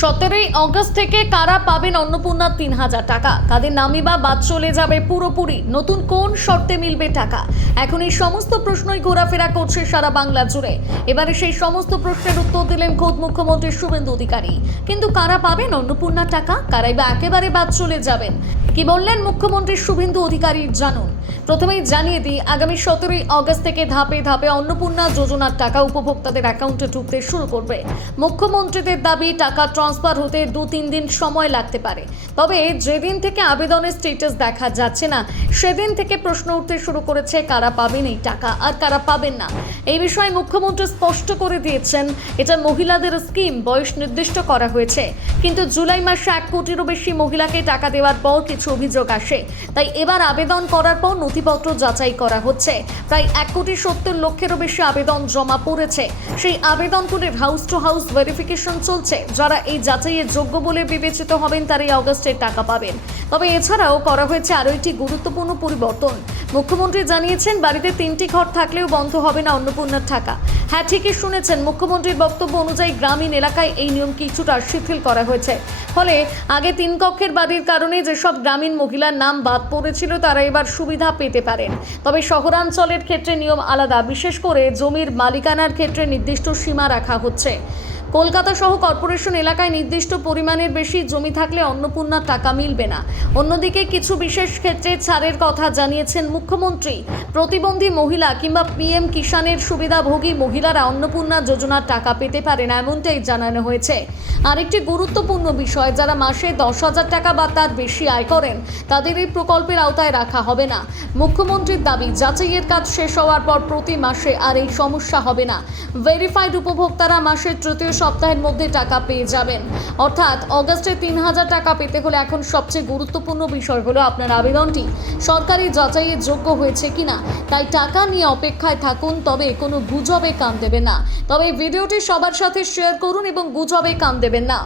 17ই August থেকে কারা পাবেন অন্নপূর্ণা 3000 টাকা, কাদের নামই বা বাদ চলে যাবে পুরোপুরি, নতুন কোন শর্তে মিলবে টাকা? এখন এই সমস্ত প্রশ্নই ঘোরাফেরা করছে সারা বাংলা জুড়ে। এবারে সেই সমস্ত প্রশ্নের উত্তর দিলেন খোদ মুখ্যমন্ত্রী শুভেন্দু অধিকারী। কিন্তু কারা পাবেন অন্নপূর্ণা টাকা, কারাই বা একেবারে বাদ চলে যাবেন, কি বললেন মুখ্যমন্ত্রী শুভেন্দু অধিকারী জানুন। প্রথমেই জানিয়ে দিই, আগামী 17ই অগস্ট থেকে ধাপে ধাপে অন্নপূর্ণা যোজনার টাকা উপভোক্তাদের অ্যাকাউন্টে ঢুকতে শুরু করবে। মুখ্যমন্ত্রীদের দাবি, টাকা ট্রান্সফার হতে 2-3 দিন সময় লাগতে পারে। তবে যেদিন থেকে আবেদনের স্ট্যাটাস দেখা যাচ্ছে না, সেদিন থেকে প্রশ্ন উঠতে শুরু করেছে কারা পাবেন এই টাকা আর কারা পাবেন না। এই বিষয়ে মুখ্যমন্ত্রী স্পষ্ট করে দিয়েছেন, এটা মহিলাদের স্কিম, বয়স নির্দিষ্ট করা হয়েছে। কিন্তু জুলাই মাসে 1 কোটিরও বেশি মহিলাকে টাকা দেওয়ার পর কিছু অভিযোগ আসে, তাই এবার আবেদন করার পর নথিপত্র যাচাই করা হচ্ছে। প্রায় 1,70,00,000-এরও বেশি আবেদন জমা পড়েছে। সেই আবেদনগুলির হাউস টু হাউস ভেরিফিকেশন চলছে। যারা এই যাচাইয়ের যোগ্য বলে বিবেচিত হবেন তারাই অগস্টের টাকা পাবেন। তবে এছাড়াও করা হয়েছে আরও একটি গুরুত্বপূর্ণ পরিবর্তন। মুখ্যমন্ত্রী জানিয়েছেন, বাড়িতে 3টি ঘর থাকলেও বন্ধ হবে না অন্নপূর্ণার টাকা। হ্যাঁ, ঠিকই শুনেছেন, মুখ্যমন্ত্রীর বক্তব্য অনুযায়ী গ্রামীণ এলাকায় এই নিয়ম কিছুটা শিথিল করা হয়েছে। ফলে আগে 3 কক্ষের বাড়ির কারণে যেসব গ্রামীণ মহিলার নাম বাদ পড়েছিল তারা এবার সুবিধা পেতে পারেন। তবে শহরাঞ্চলের ক্ষেত্রে নিয়ম আলাদা, বিশেষ করে জমির মালিকানার ক্ষেত্রে নির্দিষ্ট সীমা রাখা হচ্ছে। কলকাতা সহ কর্পোরেশন এলাকায় নির্দিষ্ট পরিমাণের বেশি জমি থাকলে অন্নপূর্ণার টাকা মিলবে না। অন্যদিকে কিছু বিশেষ ক্ষেত্রে ছাড়ের কথা জানিয়েছেন মুখ্যমন্ত্রী। প্রতিবন্ধী মহিলা কিংবা পিএম কিষাণের সুবিধাভোগী মহিলারা অন্নপূর্ণা যোজনার টাকা পেতে পারেন, এমনটাই জানানো হয়েছে। আরেকটি গুরুত্বপূর্ণ বিষয়, যারা মাসে 10,000 টাকা বা তার বেশি আয় করেন তাদের এই প্রকল্পের আওতায় রাখা হবে না। মুখ্যমন্ত্রীর দাবি, যাচাইয়ের কাজ শেষ হওয়ার পর প্রতি মাসে আর এই সমস্যা হবে না। ভেরিফাইড উপভোক্তারা মাসের তৃতীয় সপ্তাহের মধ্যে টাকা পেয়ে যাবেন। অর্থাৎ অগস্টে 3000 টাকা পেতে হলে এখন সবচেয়ে গুরুত্বপূর্ণ বিষয় হলো আপনার আবেদনটি সরকারি যাচাইয়ের যোগ্য হয়েছে কিনা। তাই টাকা নিয়ে অপেক্ষায় থাকুন, তবে কোনো গুজবে কান দেবেন না। তবে এই ভিডিওটি সবার সাথে শেয়ার করুন এবং গুজবে কান দেবেন না।